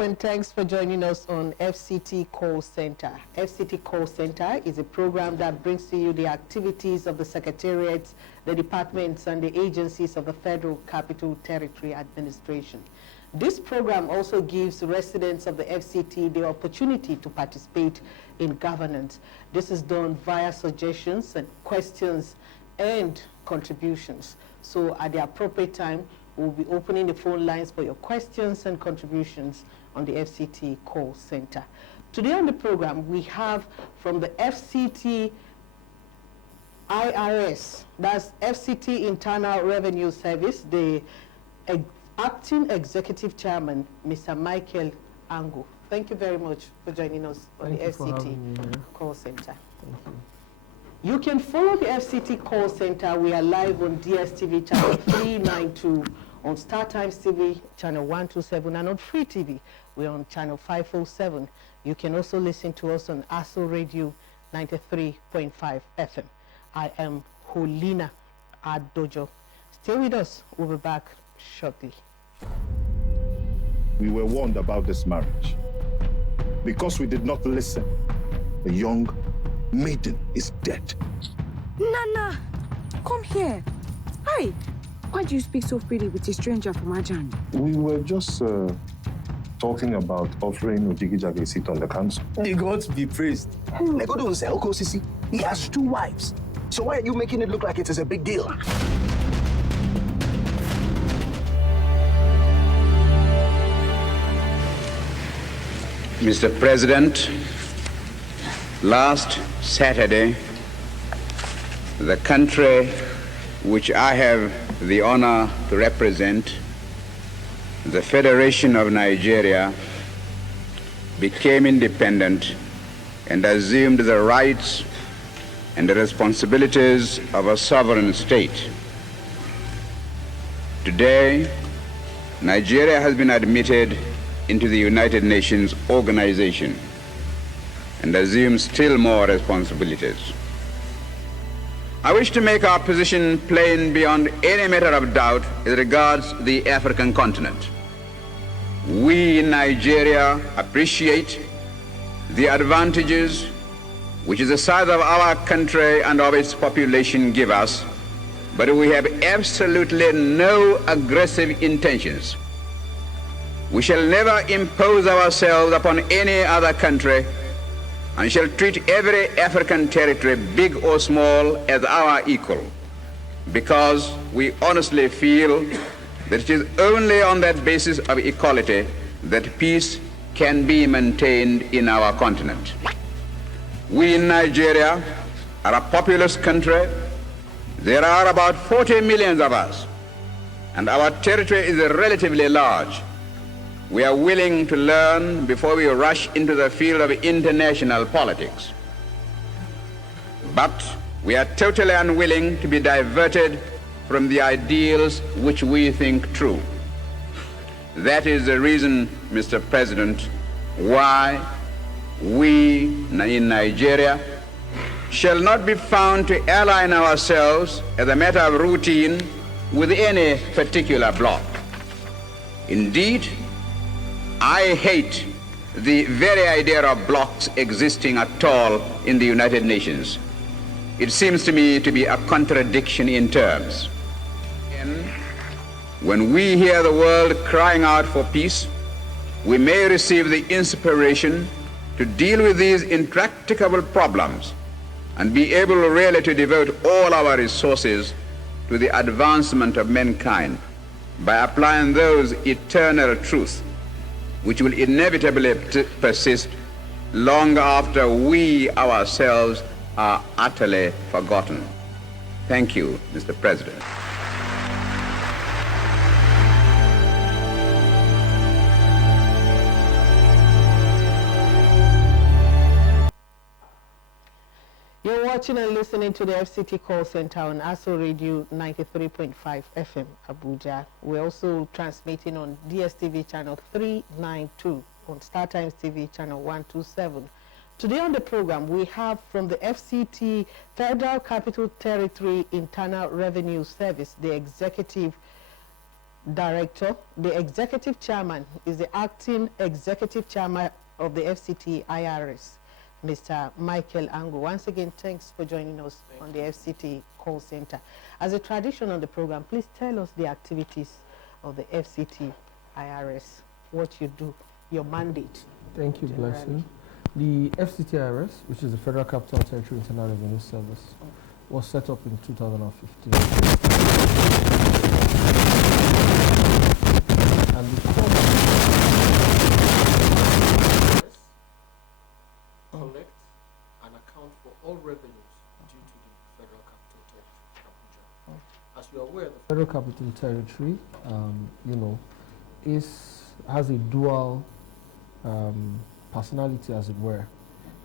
and thanks for joining us on FCT Call Center. FCT Call Center is a program that brings to you the activities of the secretariats, the departments, and the agencies of the Federal Capital Territory Administration. This program also gives residents of the FCT the opportunity to participate in governance. This is done via suggestions and questions and contributions. So at the appropriate time, we'll be opening the phone lines for your questions and contributions on the FCT Call Center. Today on the program, we have from the FCT IRS, that's FCT Internal Revenue Service, the Acting Executive Chairman, Mr. Michael Angu. Thank you very much for joining us on the FCT Call Center. Thank you. You can follow the FCT Call Center. We are live on DSTV channel 392, on StarTimes TV channel 127, and on Free TV, we're on channel 507. You can also listen to us on ASO Radio 93.5 FM. I am Holina Adojo. Stay with us. We'll be back shortly. We were warned about this marriage. Because we did not listen, the young maiden is dead. Nana, come here. Hi. Why do you speak so freely with a stranger from Ajani? We were just talking about offering Ojigijag a seat on the council. The gods be praised. Legodo Sisi, he has 2 wives. So why are you making it look like it is a big deal? Mr. President, last Saturday, the country which I have the honor to represent, the Federation of Nigeria, became independent and assumed the rights and the responsibilities of a sovereign state. Today, Nigeria has been admitted into the United Nations organization and assumes still more responsibilities. I wish to make our position plain beyond any matter of doubt as regards the African continent. We in Nigeria appreciate the advantages which the size of our country and of its population give us, but we have absolutely no aggressive intentions. We shall never impose ourselves upon any other country and shall treat every African territory, big or small, as our equal, because we honestly feel that it is only on that basis of equality that peace can be maintained in our continent. We in Nigeria are a populous country. There are about 40 million of us, and our territory is relatively large. We are willing to learn before we rush into the field of international politics. But we are totally unwilling to be diverted from the ideals which we think true. That is the reason, Mr. President, why we in Nigeria shall not be found to align ourselves as a matter of routine with any particular bloc. Indeed, I hate the very idea of blocs existing at all in the United Nations. It seems to me to be a contradiction in terms. When we hear the world crying out for peace, we may receive the inspiration to deal with these intractable problems and be able really to devote all our resources to the advancement of mankind by applying those eternal truths which will inevitably persist long after we ourselves are utterly forgotten. Thank you, Mr. President. You're watching and listening to the FCT Call Center on ASO Radio 93.5 FM, Abuja. We're also transmitting on DSTV channel 392, on StarTimes TV channel 127. Today on the program, we have from the FCT, Federal Capital Territory Internal Revenue Service, the Executive Director. The executive chairman is the acting executive chairman of the FCT IRS, Mr. Michael Angu. Once again, thanks for joining us on the FCT call center. As a tradition on the program, please tell us the activities of the FCT IRS, what you do, your mandate. Thank you, generally. Blessing. The FCT IRS, which is the Federal Capital Territory Internal Revenue Service, was set up in 2015. And the core collect and account for all revenues due to the Federal Capital Territory, Abuja. As you are aware, the Federal Capital Territory, has a dual personality, as it were.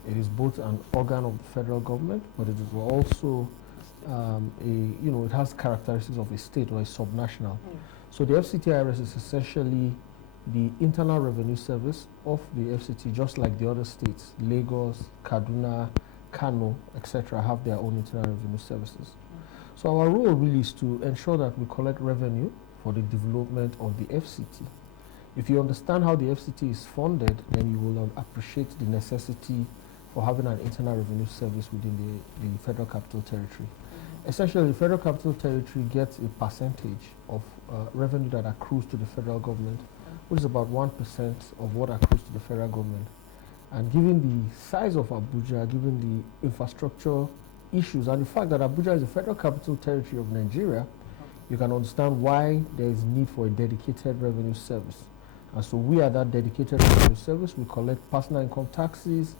It is both an organ of the federal government, but it is also it has characteristics of a state or a subnational. So the FCT IRS is essentially the internal revenue service of the FCT, just like the other states, Lagos, Kaduna, Kano, etc., have their own internal revenue services. So our role really is to ensure that we collect revenue for the development of the FCT. If you understand how the FCT is funded, then you will appreciate the necessity for having an internal revenue service within the Federal Capital Territory. Essentially, the Federal Capital Territory gets a percentage of revenue that accrues to the federal government, which is about 1% of what accrues to the federal government. And given the size of Abuja, given the infrastructure issues, and the fact that Abuja is the Federal Capital Territory of Nigeria, you can understand why there is need for a dedicated revenue service. And so we are that dedicated revenue service. We collect personal income taxes,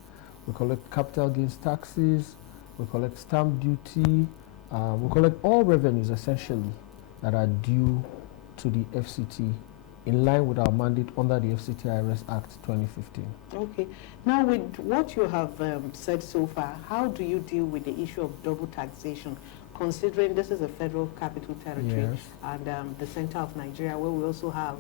we collect capital gains taxes, we collect stamp duty, we collect all revenues essentially that are due to the FCT in line with our mandate under the FCT IRS Act 2015. Okay. Now, with what you have said so far, how do you deal with the issue of double taxation, considering this is a federal capital territory and the center of Nigeria, where we also have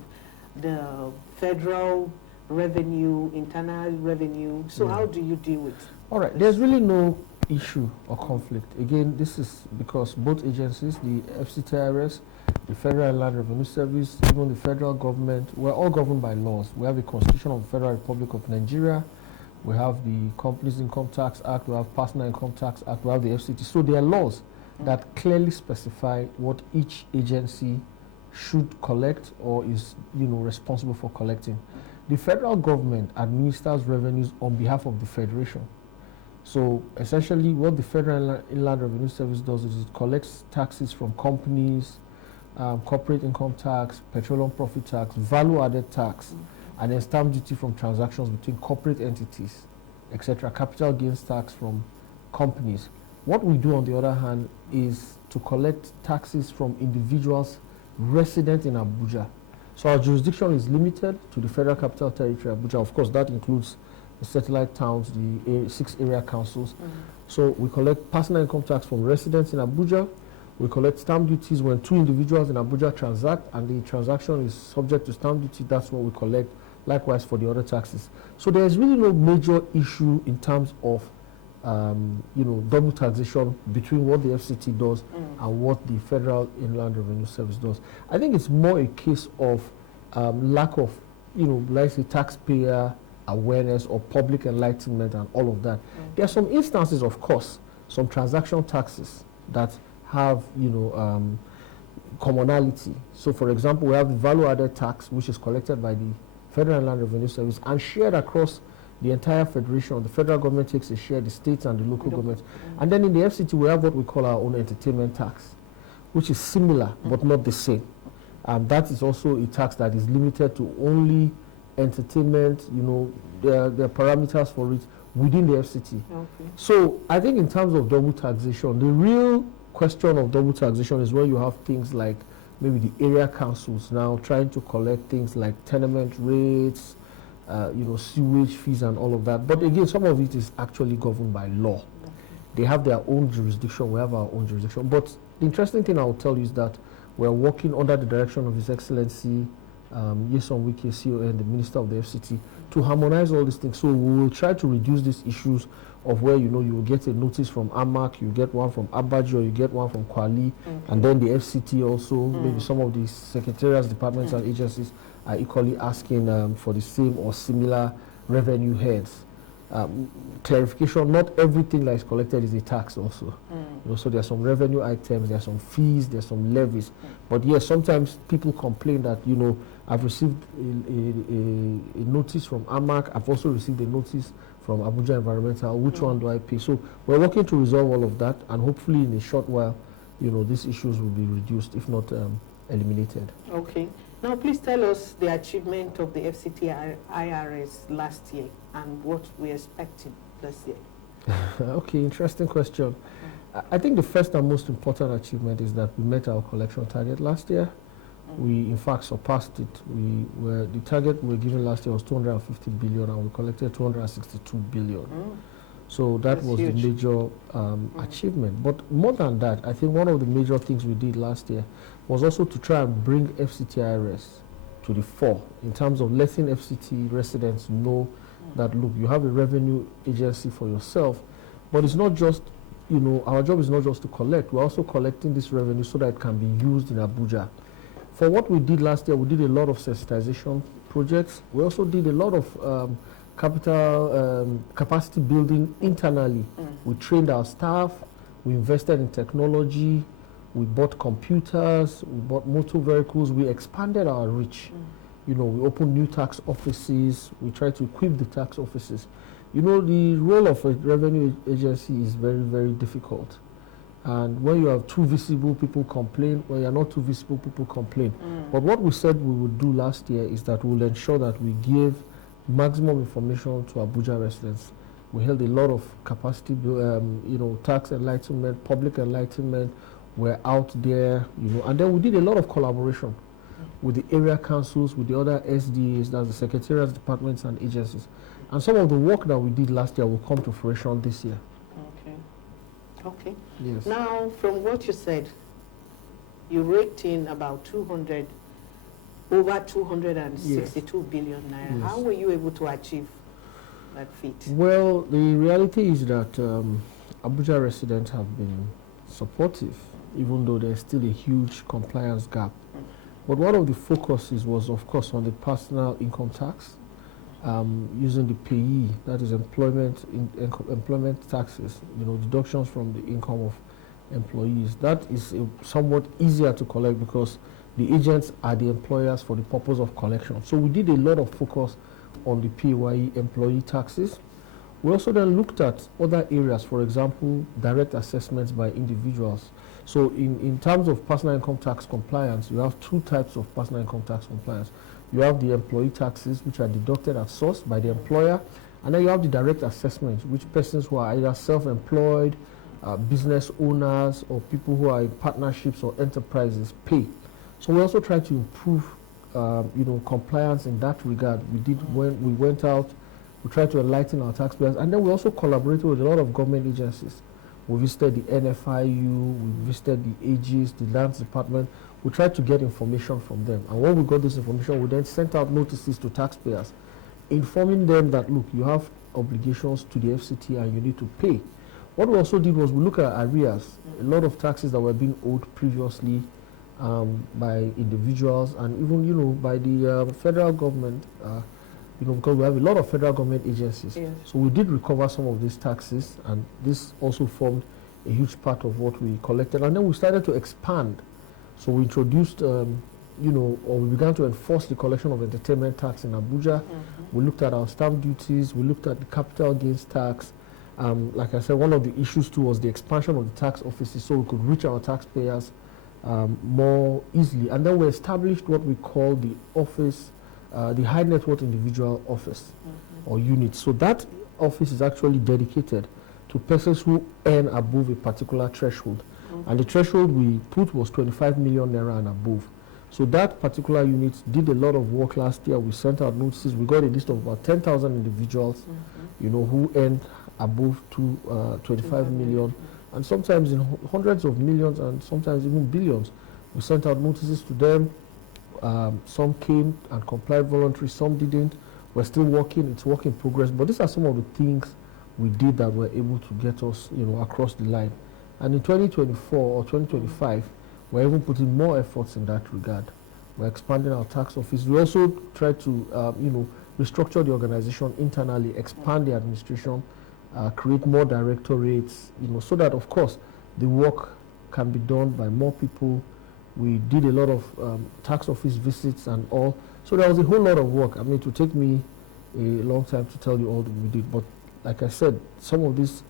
the federal revenue, internal revenue? So how do you deal with? All right, there's really no issue or conflict. Again, this is because both agencies, the FCT IRS, the Federal Land Revenue Service, even the federal government, we're all governed by laws. We have the Constitution of the Federal Republic of Nigeria, we have the Companies Income Tax Act, we have Personal Income Tax Act, we have the FCT. So there are laws that clearly specify what each agency should collect or is responsible for collecting. The federal government administers revenues on behalf of the federation. So essentially what the Federal Inland Revenue Service does is it collects taxes from companies, corporate income tax, petroleum profit tax, value added tax, and then stamp duty from transactions between corporate entities, etc., capital gains tax from companies. What we do on the other hand is to collect taxes from individuals resident in Abuja. So our jurisdiction is limited to the Federal Capital Territory, Abuja. Of course, that includes the satellite towns, the 6 area councils. So we collect personal income tax from residents in Abuja. We collect stamp duties when 2 individuals in Abuja transact and the transaction is subject to stamp duty. That's what we collect. Likewise for the other taxes. So there is really no major issue in terms of double taxation between what the FCT does and what the Federal Inland Revenue Service does. I think it's more a case of lack of, let's say, taxpayer awareness or public enlightenment and all of that. There are some instances, of course, some transaction taxes that have, commonality. So, for example, we have the value-added tax, which is collected by the Federal Inland Revenue Service and shared across the entire federation. The federal government takes a share, the states and the local government. And then in the FCT, we have what we call our own entertainment tax, which is similar but not the same. That is also a tax that is limited to only entertainment. There are parameters for it within the FCT. So I think in terms of double taxation, the real question of double taxation is where you have things like maybe the area councils now trying to collect things like tenement rates, sewage fees and all of that. But again, some of it is actually governed by law. They have their own jurisdiction, we have our own jurisdiction. But the interesting thing I will tell you is that we're working under the direction of His Excellency Yeson Wike, CON, the Minister of the FCT, to harmonize all these things. So we will try to reduce these issues of where, you will get a notice from AMAC, you get one from Abajo, you get one from Kwali, and then the FCT also, maybe some of the secretariats, departments, and agencies are equally asking for the same or similar revenue heads. Clarification, not everything that is collected is a tax also. So there are some revenue items, there are some fees, there are some levies. But yes, sometimes people complain that, I've received a notice from AMAC, I've also received a notice from Abuja Environmental, which one do I pay? So we're working to resolve all of that, and hopefully in a short while, these issues will be reduced, if not eliminated. Okay. Now, please tell us the achievement of the FCT IRS last year and what we're expecting this year. Okay, interesting question. I think the first and most important achievement is that we met our collection target last year. We, in fact, surpassed it. The target we were given last year was 250 billion, and we collected 262 billion. So that was huge. The major achievement. But more than that, I think one of the major things we did last year was also to try and bring FCT IRS to the fore in terms of letting FCT residents know that, look, you have a revenue agency for yourself, but it's not just, our job is not just to collect. We're also collecting this revenue so that it can be used in Abuja. For what we did last year, we did a lot of sensitization projects. We also did a lot of capacity building internally. We trained our staff, we invested in technology, we bought computers, we bought motor vehicles, we expanded our reach. We opened new tax offices, we tried to equip the tax offices. The role of a revenue agency is very, very difficult. And when you have too visible, people complain. When you're not too visible, people complain. But what we said we would do last year is that we'll ensure that we give maximum information to Abuja residents. We held a lot of capacity, tax enlightenment, public enlightenment. We're out there, and then we did a lot of collaboration with the area councils, with the other SDAs, that's the secretariats, departments, and agencies. And some of the work that we did last year will come to fruition this year. Okay. Yes. Now, from what you said, you raked in about over 262 billion naira. Yes. How were you able to achieve that feat? Well, the reality is that Abuja residents have been supportive, even though there's still a huge compliance gap. But one of the focuses was, of course, on the personal income tax, using the payee, that is employment taxes, deductions from the income of employees. That is somewhat easier to collect because the agents are the employers for the purpose of collection. So we did a lot of focus on the PAYE employee taxes. We also then looked at other areas, for example, direct assessments by individuals. So in terms of personal income tax compliance, you have two types of personal income tax compliance. You have the employee taxes, which are deducted at source by the employer, and then you have the direct assessment, which persons who are either self-employed, business owners, or people who are in partnerships or enterprises pay. So we also try to improve, compliance in that regard. We did when we went out, we tried to enlighten our taxpayers, and then we also collaborated with a lot of government agencies. We visited the NFIU, we visited the AGs, the Lands Department. We tried to get information from them. And when we got this information, we then sent out notices to taxpayers, informing them that, look, you have obligations to the FCT and you need to pay. What we also did was we looked at arrears, a lot of taxes that were being owed previously by individuals and even, by the federal government, because we have a lot of federal government agencies. Yes. So we did recover some of these taxes, and this also formed a huge part of what we collected. And then we started to expand. So we introduced, or we began to enforce the collection of entertainment tax in Abuja. We looked at our stamp duties. We looked at the capital gains tax. Like I said, one of the issues too was the expansion of the tax offices so we could reach our taxpayers more easily. And then we established what we call the office, the high net worth individual office or unit. So that office is actually dedicated to persons who earn above a particular threshold. And the threshold we put was 25 million naira and above. So that particular unit did a lot of work last year. We sent out notices. We got a list of about 10,000 individuals, who earned above 25 million, and sometimes in hundreds of millions and sometimes even billions. We sent out notices to them. some came and complied voluntarily, some didn't. We're still working, it's work in progress, but these are some of the things we did that were able to get us, across the line. And in 2024 or 2025, we're even putting more efforts in that regard. We're expanding our tax office. We also try to, restructure the organization internally, expand the administration, create more directorates, so that, of course, the work can be done by more people. We did a lot of tax office visits and all. So there was a whole lot of work. I mean, it would take me a long time to tell you all that we did. But like I said, some of these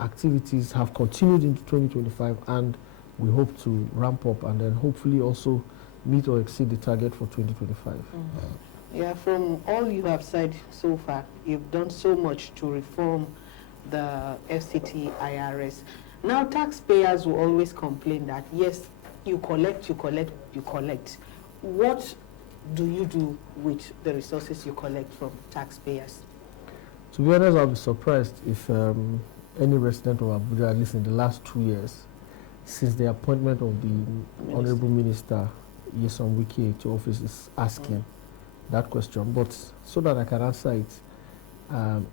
activities have continued into 2025, and we hope to ramp up and then hopefully also meet or exceed the target for 2025. Yeah, from all you have said so far, you've done so much to reform the FCT IRS. Now, taxpayers will always complain that, yes, you collect. What do you do with the resources you collect from taxpayers? To be honest, I'll be surprised if any resident of Abuja, at least in the last 2 years, since the appointment of the Honorable Minister Yeson Wike to office, is asking that question. But so that I can answer it,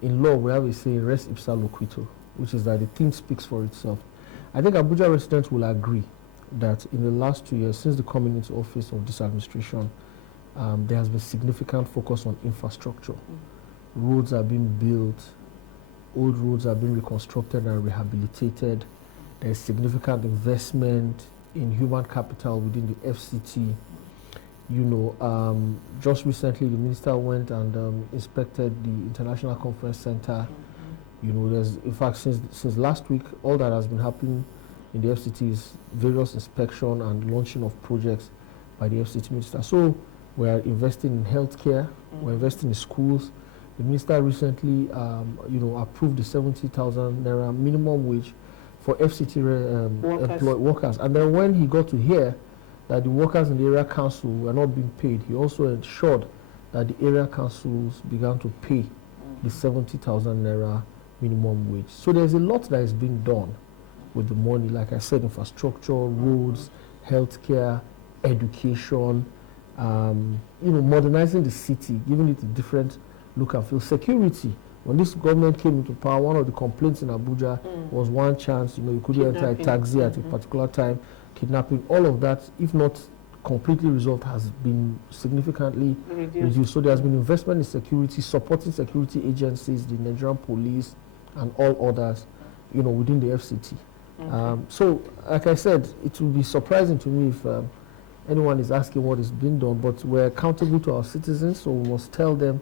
in law we have a saying, res ipsa loquitur, which is that the thing speaks for itself. I think Abuja residents will agree that in the last 2 years, since the coming into office of this administration, there has been significant focus on infrastructure. Roads are being built, old roads are being reconstructed and rehabilitated. There's significant investment in human capital within the FCT. Just recently the minister went and inspected the International Conference Center. There's, in fact, since last week, all that has been happening in the FCT is various inspection and launching of projects by the FCT minister. So we're investing in healthcare, we're investing in schools. The minister recently, approved the 70,000 naira minimum wage for FCT workers. And then when he got to hear that the workers in the area council were not being paid, he also ensured that the area councils began to pay the 70,000 naira minimum wage. So there's a lot that is being done with the money. Like I said, infrastructure, roads, healthcare, education, modernizing the city, giving it a different look and feel. Security. When this government came into power, one of the complaints in Abuja was one chance, you couldn't enter a taxi at a particular time, kidnapping. All of that, if not completely resolved, has been significantly reduced. So there has been investment in security, supporting security agencies, the Nigerian police, and all others, within the FCT. So, like I said, it will be surprising to me if anyone is asking what is being done, but we're accountable to our citizens, so we must tell them,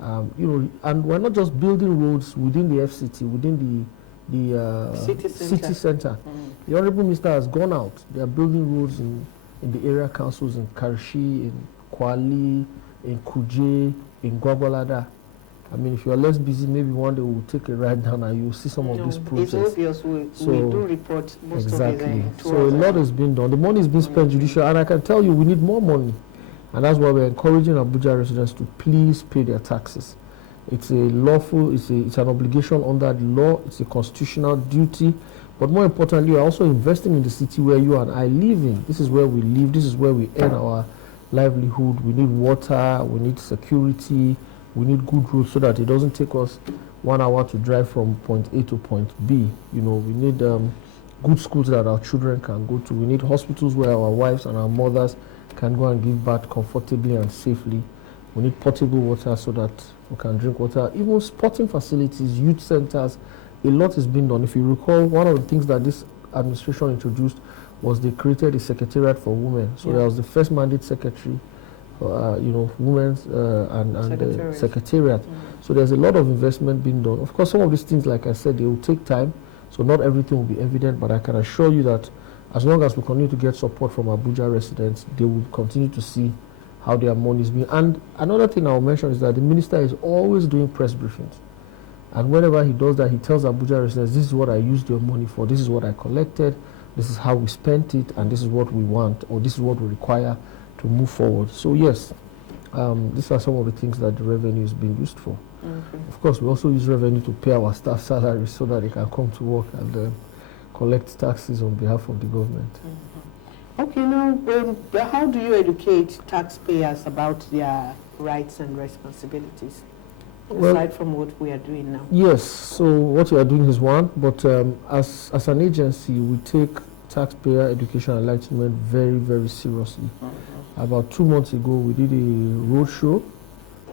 and we're not just building roads within the FCT, within the city center. The Honorable Minister has gone out. They are building roads in the area councils in Karishi, in Kwali, in Kuje, in Gwagwalada. I mean, if you are less busy, maybe one day we'll take a ride down and you'll see some of these projects. It's obvious. We do report most of it. So a lot is being done. The money is being spent judicially, and I can tell you we need more money. And that's why we're encouraging Abuja residents to please pay their taxes. It's a lawful, it's an obligation under the law, it's a constitutional duty. But more importantly, you're also investing in the city where you and I live in. This is where we live, this is where we earn our livelihood. We need water, we need security, we need good roads so that it doesn't take us 1 hour to drive from point A to point B. We need good schools that our children can go to. We need hospitals where our wives and our mothers can go and give birth comfortably and safely. We need potable water so that we can drink water. Even sporting facilities, youth centers, a lot is being done. If you recall, one of the things that this administration introduced was they created a secretariat for women. So there was the first mandate secretary, women's and the secretariat. So there's a lot of investment being done. Of course, some of these things, like I said, they will take time. So not everything will be evident, but I can assure you that as long as we continue to get support from Abuja residents, they will continue to see how their money is being. And another thing I'll mention is that the minister is always doing press briefings. And whenever he does that, he tells Abuja residents, this is what I used your money for, this is what I collected, this is how we spent it, and this is what we want, or this is what we require to move forward. So yes, these are some of the things that the revenue is being used for. Of course, we also use revenue to pay our staff salaries so that they can come to work and collect taxes on behalf of the government. Okay, now, how do you educate taxpayers about their rights and responsibilities, aside from what we are doing now? Yes, so what you are doing is one, but as an agency, we take taxpayer education and enlightenment very, very seriously. About 2 months ago, we did a road show.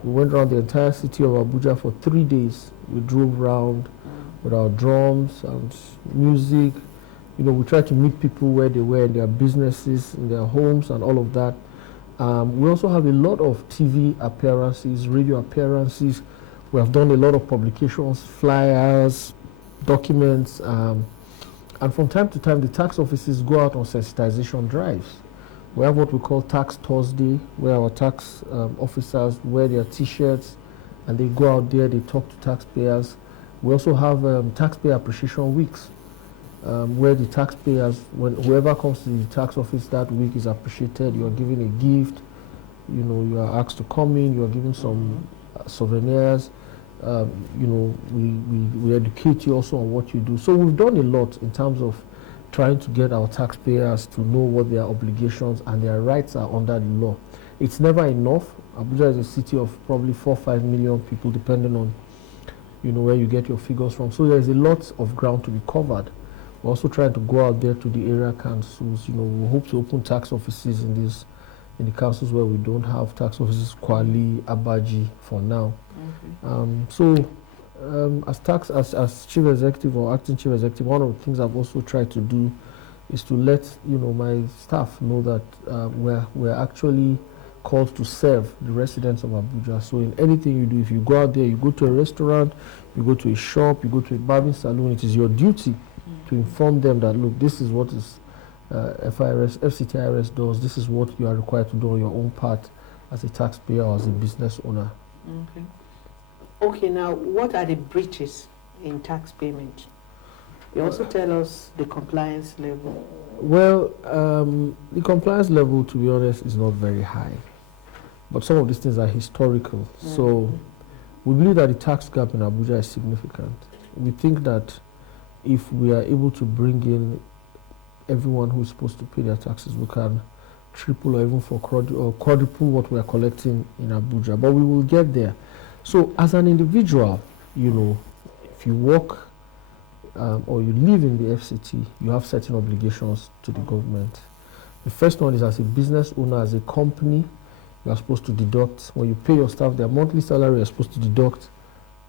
We went around the entire city of Abuja for 3 days. We drove around with our drums and music. You know, we tried to meet people where they were in their businesses, in their homes, and all of that. We also have a lot of TV appearances, radio appearances. We have done a lot of publications, flyers, documents, and from time to time, the tax offices go out on sensitization drives. We have what we call Tax Thursday, where our tax officers wear their T-shirts and they go out there, they talk to taxpayers. We also have taxpayer appreciation weeks, where the taxpayers, when whoever comes to the tax office that week is appreciated. You are given a gift, you know, you are asked to come in, you are given some souvenirs. You know, we educate you also on what you do. So we've done a lot in terms of trying to get our taxpayers to know what their obligations and their rights are under the law. It's never enough. Abuja is a city of probably 4 or 5 million people, depending on, you know, where you get your figures from. So there's a lot of ground to be covered. We're also trying to go out there to the area councils. You know, we hope to open tax offices in the councils where we don't have tax offices, Kwali, Abaji for now. As chief executive or acting chief executive, one of the things I've also tried to do is to let, you know, my staff know that we're actually called to serve the residents of Abuja. So in anything you do, if you go out there, you go to a restaurant, you go to a shop, you go to a barbing salon, it is your duty to inform them that, look, this is what is FCT IRS does, this is what you are required to do on your own part as a taxpayer or as a business owner. Okay. Okay, now what are the breaches in tax payment? You also tell us the compliance level. Well, the compliance level, to be honest, is not very high. But some of these things are historical. So we believe that the tax gap in Abuja is significant. We think that if we are able to bring in everyone who is supposed to pay their taxes, we can triple or even quadruple what we are collecting in Abuja. But we will get there. So as an individual, you know, if you work or you live in the FCT, you have certain obligations to the government. The first one is, as a business owner, as a company, you are supposed to deduct, when you pay your staff their monthly salary, you're supposed to deduct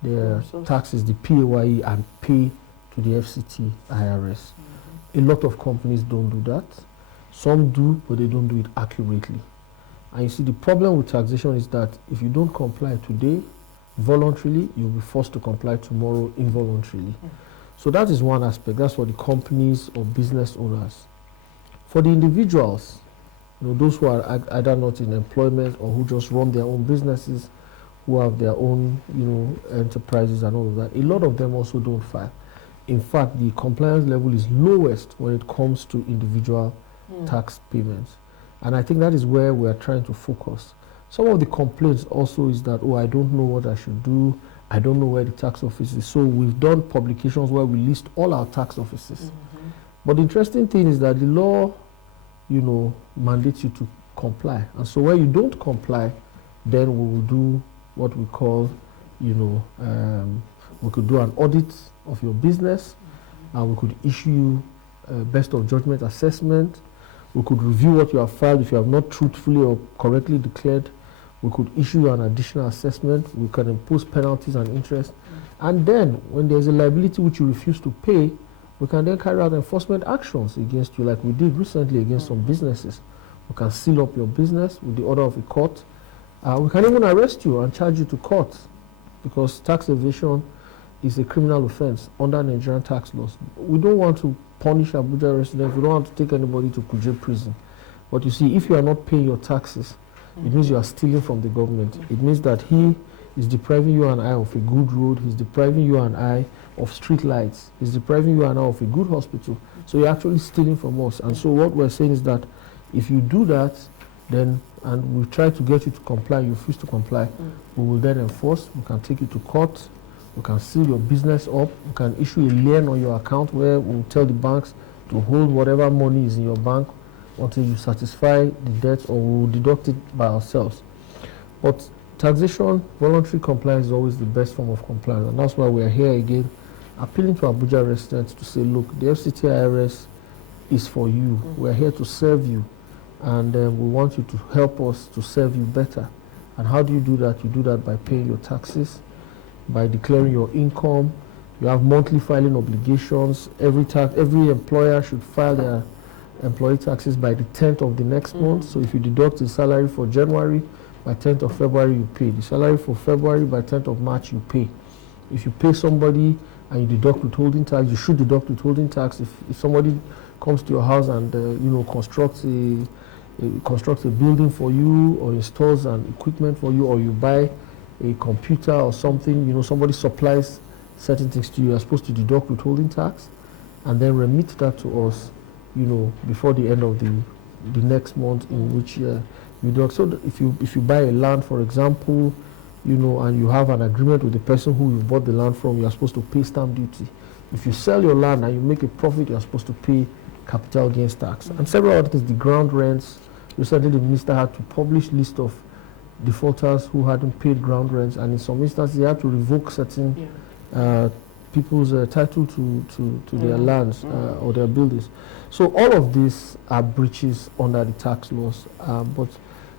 their taxes, the PAYE, and pay to the FCT IRS. A lot of companies don't do that. Some do, but they don't do it accurately. And you see, the problem with taxation is that if you don't comply today voluntarily, you'll be forced to comply tomorrow involuntarily. So that is one aspect. That's for the companies or business owners. For the individuals, you know, those who are either not in employment or who just run their own businesses, who have their own, you know, enterprises and all of that, a lot of them also don't file. In fact, the compliance level is lowest when it comes to individual tax payments. And I think that is where we are trying to focus. Some of the complaints also is that, oh, I don't know what I should do. I don't know where the tax office is. So we've done publications where we list all our tax offices. But the interesting thing is that the law, you know, mandates you to comply. And so when you don't comply, then we will do what we call, you know, we could do an audit of your business, and we could issue you a best of judgment assessment. We could review what you have filed. If you have not truthfully or correctly declared, we could issue you an additional assessment. We can impose penalties and interest. And then, when there's a liability which you refuse to pay, we can then carry out enforcement actions against you, like we did recently against some businesses. We can seal up your business with the order of a court. We can even arrest you and charge you to court, because tax evasion is a criminal offense under Nigerian tax laws. We don't want to punish Abuja residents. We don't want to take anybody to Kuje prison. But you see, if you are not paying your taxes, it means you are stealing from the government. It means that he is depriving you and I of a good road. He's depriving you and I of street lights. He's depriving you and I of a good hospital. So you're actually stealing from us. And so what we're saying is that if you do that, then, and we try to get you to comply, you refuse to comply, we will then enforce. We can take you to court. We can seal your business up. We can issue a lien on your account where we'll tell the banks to hold whatever money is in your bank until you satisfy the debt, or we'll deduct it by ourselves. But taxation, voluntary compliance is always the best form of compliance, and that's why we're here again, appealing to Abuja residents to say, look, the FCT IRS is for you. We're here to serve you, and we want you to help us to serve you better. And how do you do that? You do that by paying your taxes, by declaring your income. You have monthly filing obligations. Every employer should file their employee taxes by the 10th of the next month. So if you deduct the salary for January, by 10th of February you pay. The salary for February, by 10th of March you pay. If you pay somebody and you deduct withholding tax, you should deduct withholding tax. If somebody comes to your house and constructs a building for you, or installs an equipment for you, or you buy a computer or something, somebody supplies certain things to you, you're supposed to deduct withholding tax and then remit that to us, before the end of the next month in which you deduct. So if you buy a land, for example, and you have an agreement with the person who you bought the land from, you're supposed to pay stamp duty. If you sell your land and you make a profit, you're supposed to pay capital gains tax. And several other things, the ground rents. Recently, the minister had to publish list of defaulters who hadn't paid ground rents, and in some instances, he had to revoke certain people's title to their lands or their buildings. So all of these are breaches under the tax laws. But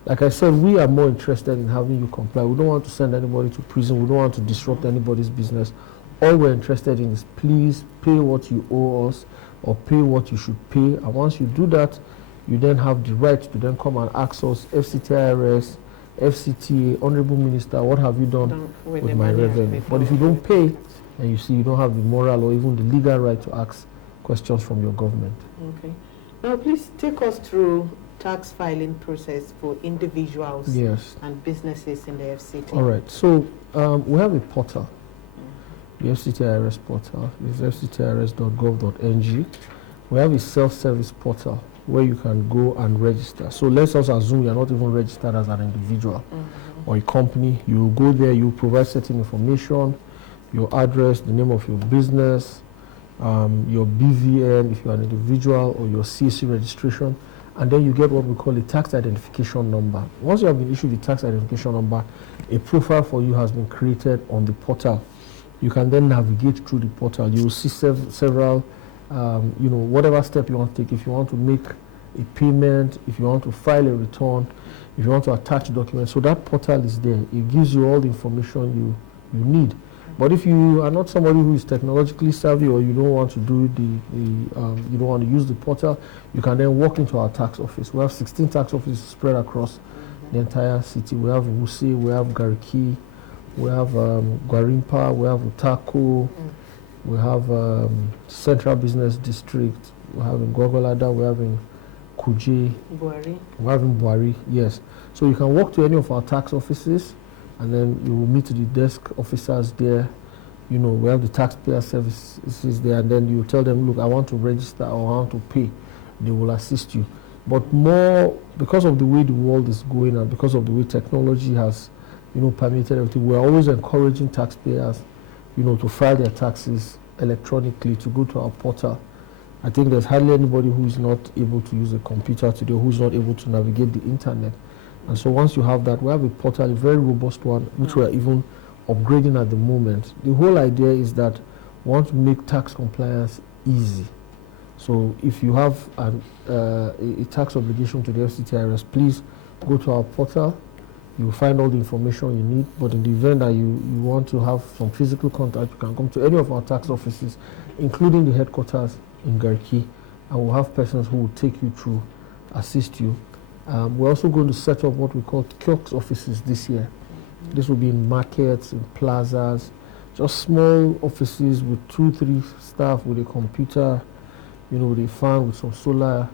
like I said, we are more interested in having you comply. We don't want to send anybody to prison. We don't want to disrupt anybody's business. All we're interested in is please pay what you owe us, or pay what you should pay. And once you do that, you then have the right to then come and ask us, FCT IRS, FCT, Honorable Minister, what have you done with my revenue? But if you don't pay, and you see you don't have the moral or even the legal right to ask questions from your government. Okay. Now, please take us through tax filing process for individuals and businesses in the FCT. All right. So we have a portal, the FCT IRS portal. It's fctirs.gov.ng. We have a self-service portal where you can go and register. So let's also assume you're not even registered as an individual or a company. You go there, you provide certain information, your address, the name of your business, your BVN if you're an individual, or your CAC registration, and then you get what we call a tax identification number. Once you have been issued the tax identification number, a profile for you has been created on the portal. You can then navigate through the portal. You will see several whatever step you want to take. If you want to make a payment, if you want to file a return, if you want to attach documents, so that portal is there. It gives you all the information you need. But if you are not somebody who is technologically savvy, or you don't want to do you don't want to use the portal, you can then walk into our tax office. We have 16 tax offices spread across the entire city. We have Wuse, we have Garki, we have Gwarimpa, we have Utako, we have Central Business District, we have in Gwagwalada, we have in Kuje, we have in Buari, yes. So you can walk to any of our tax offices, and then you will meet the desk officers there. We have the taxpayer services there, and then you tell them, look, I want to register or I want to pay. They will assist you. But more, because of the way the world is going and because of the way technology has, permitted everything, we're always encouraging taxpayers, to file their taxes electronically, to go to our portal. I think there's hardly anybody who is not able to use a computer today, who's not able to navigate the internet. And so once you have that, we have a portal, a very robust one, which we are even upgrading at the moment. The whole idea is that we want to make tax compliance easy. So if you have a tax obligation to the FCT IRS, please go to our portal. You'll find all the information you need. But in the event that you want to have some physical contact, you can come to any of our tax offices, including the headquarters in Garki, and we'll have persons who will take you through, assist you. We're also going to set up what we call kiosk offices this year. This will be in markets, in plazas, just small offices with 2-3 staff with a computer, with a fan, with some solar,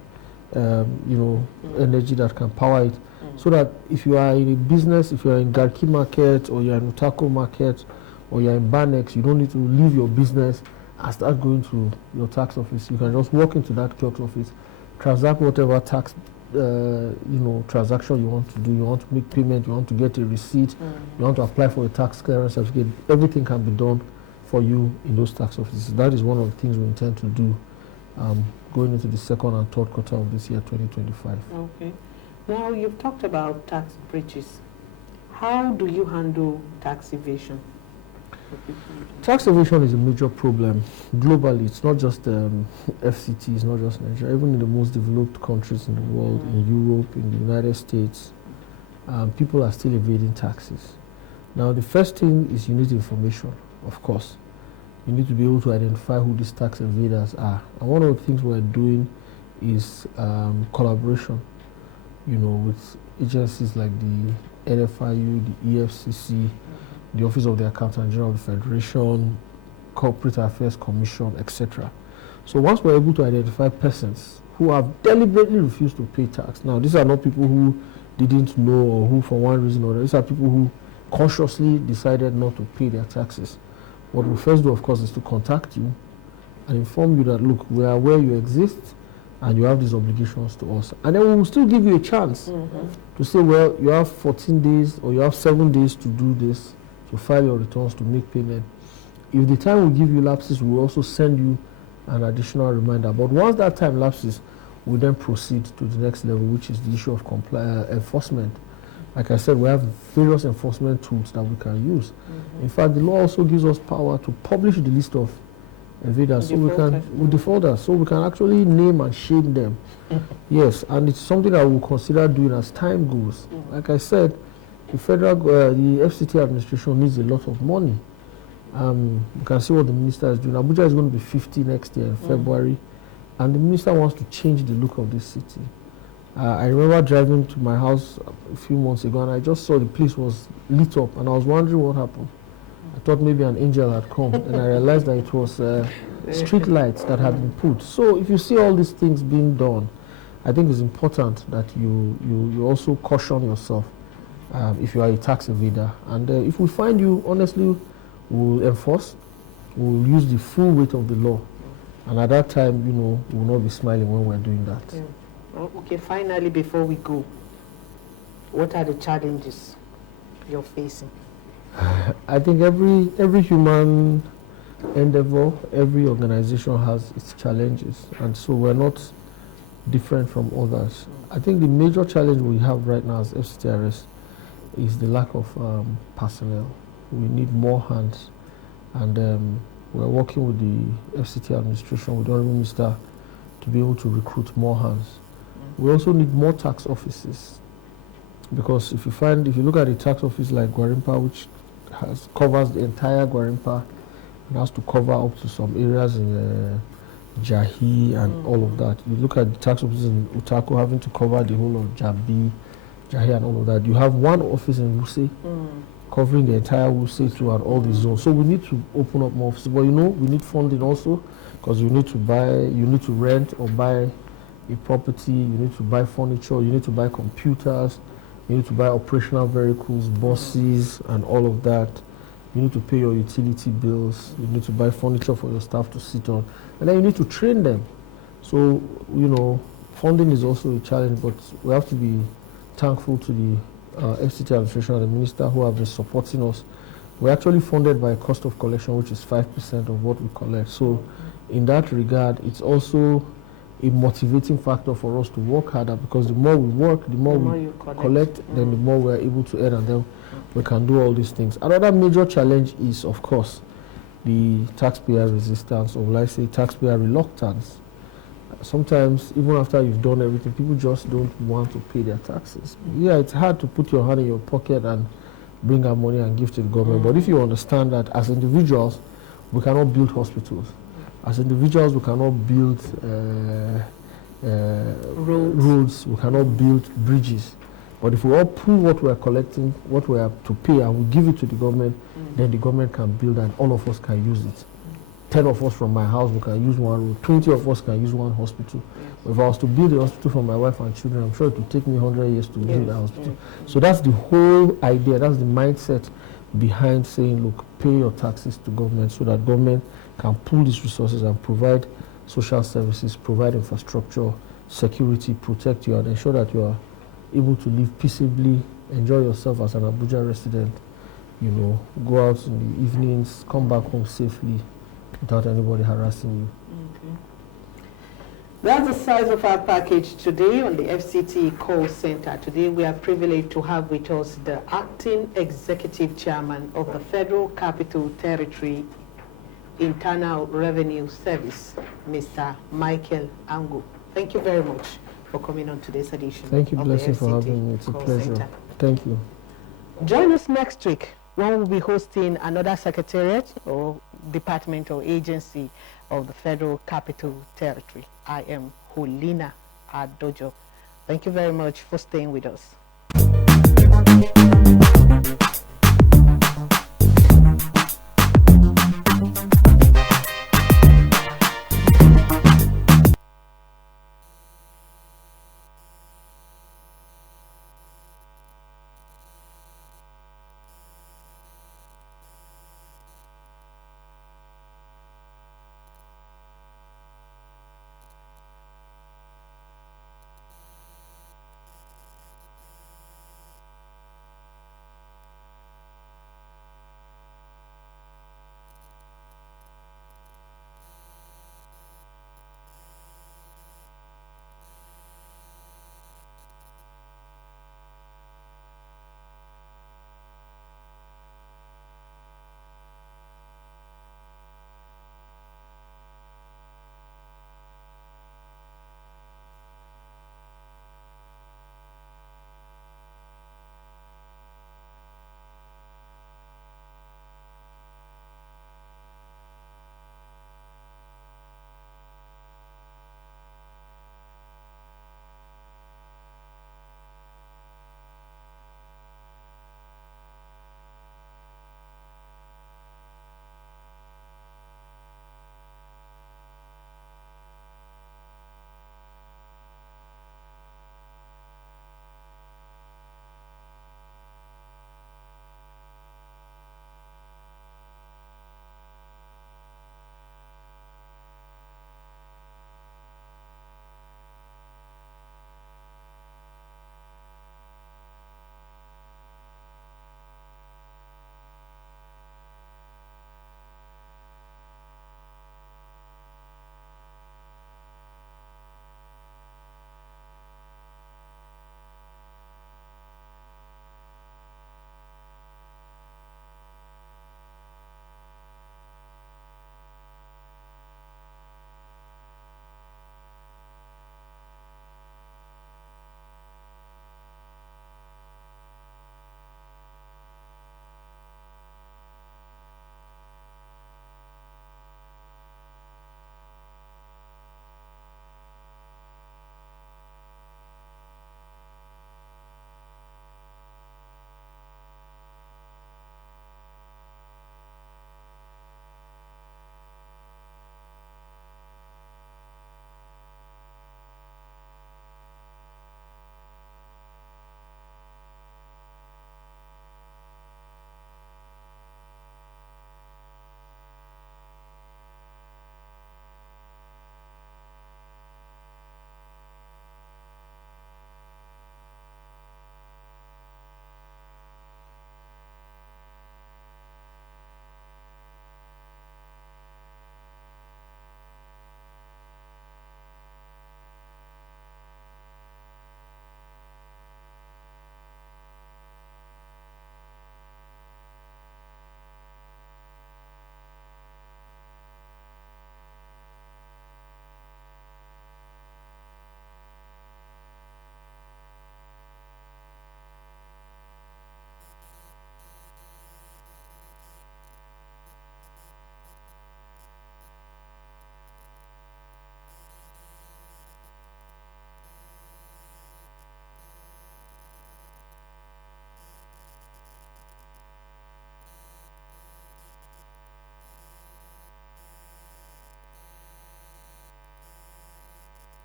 energy that can power it. So that if you are in a business, if you are in Garki market, or you're in Utako market, or you're in Banex, you don't need to leave your business and start going to your tax office. You can just walk into that kiosk office, transact whatever tax transaction you want to do. You want to make payment, you want to get a receipt, you want to apply for a tax clearance certificate. Everything can be done for you in those tax offices. That is one of the things we intend to do going into the second and third quarter of this year, 2025. Okay. Now, you've talked about tax breaches. How do you handle tax evasion? Tax evasion is a major problem globally. It's not just FCT, it's not just Nigeria. Even in the most developed countries in the world, in Europe, in the United States, people are still evading taxes. Now, the first thing is you need information, of course. You need to be able to identify who these tax evaders are. And one of the things we're doing is collaboration, with agencies like the NFIU, the EFCC, the Office of the Accountant General of the Federation, Corporate Affairs Commission, etc. So once we're able to identify persons who have deliberately refused to pay tax, now these are not people who didn't know or who for one reason or another, these are people who consciously decided not to pay their taxes. What we first do, of course, is to contact you and inform you that, look, we are aware you exist and you have these obligations to us. And then we will still give you a chance to say, well, you have 14 days or you have 7 days to do this, to file your returns, to make payment. If the time we give you lapses, we'll also send you an additional reminder. But once that time lapses, we then proceed to the next level, which is the issue of enforcement. Like I said, we have various enforcement tools that we can use. In fact, the law also gives us power to publish the list of evaders, defaulters, so we can actually name and shame them. Yes, and it's something that we'll consider doing as time goes. Like I said, the FCT administration needs a lot of money. You can see what the minister is doing. Abuja is going to be 50 next year in February, and the minister wants to change the look of this city. I remember driving to my house a few months ago, and I just saw the place was lit up, and I was wondering what happened. I thought maybe an angel had come, and I realized that it was street lights that had been put. So if you see all these things being done, I think it's important that you also caution yourself if you are a tax evader. And if we find you, honestly, we'll enforce, we'll use the full weight of the law. And at that time, we will not be smiling when we're doing that. Yeah. Okay, finally, before we go, what are the challenges you're facing? I think every human endeavor, every organization has its challenges, and so we're not different from others. I think the major challenge we have right now as FCTRS is the lack of personnel. We need more hands, and we're working with the FCT administration, with Honorable Minister, to be able to recruit more hands. We also need more tax offices, because if you look at a tax office like Gwarimpa, which covers the entire Gwarimpa, and has to cover up to some areas in Jahi and all of that. You look at the tax offices in Utako having to cover the whole of Jahi and all of that. You have one office in Wuse covering the entire Wuse too and all the zones. So we need to open up more offices. But we need funding also, because you need to rent or buy a property, you need to buy furniture, you need to buy computers, you need to buy operational vehicles, buses, and all of that. You need to pay your utility bills, you need to buy furniture for your staff to sit on, and then you need to train them. So, funding is also a challenge, but we have to be thankful to the FCT administration and the minister who have been supporting us. We're actually funded by a cost of collection, which is 5% of what we collect. So, in that regard, it's also a motivating factor for us to work harder, because the more we work, the more we collect, then the more we're able to earn, and then we can do all these things. Another major challenge is, of course, the taxpayer resistance, or will I say taxpayer reluctance. Sometimes, even after you've done everything, people just don't want to pay their taxes. Yeah, it's hard to put your hand in your pocket and bring out money and give to the government, but if you understand that as individuals, we cannot build hospitals. As individuals, we cannot build roads, we cannot build bridges. But if we all pool what we are collecting, what we have to pay, and we give it to the government, then the government can build and all of us can use it. 10 of us from my house, we can use one road. 20 of us can use one hospital. If I was to build a hospital for my wife and children, I'm sure it would take me 100 years to build a hospital. So that's the whole idea, that's the mindset behind saying, look, pay your taxes to government so that government can pool these resources and provide social services, provide infrastructure, security, protect you, and ensure that you are able to live peaceably, enjoy yourself as an Abuja resident, go out in the evenings, come back home safely without anybody harassing you. That's the size of our package today on the FCT call center. Today we are privileged to have with us the acting executive chairman of the Federal Capital Territory Internal Revenue Service, Mr. Michael Angu. Thank you very much for coming on today's edition. Thank you, of Blessing, the for having me. It's a call pleasure. center. Thank you. Join us next week when we'll be hosting another secretariat or department or agency of the Federal Capital Territory. I am Hulina Adojo. Thank you very much for staying with us.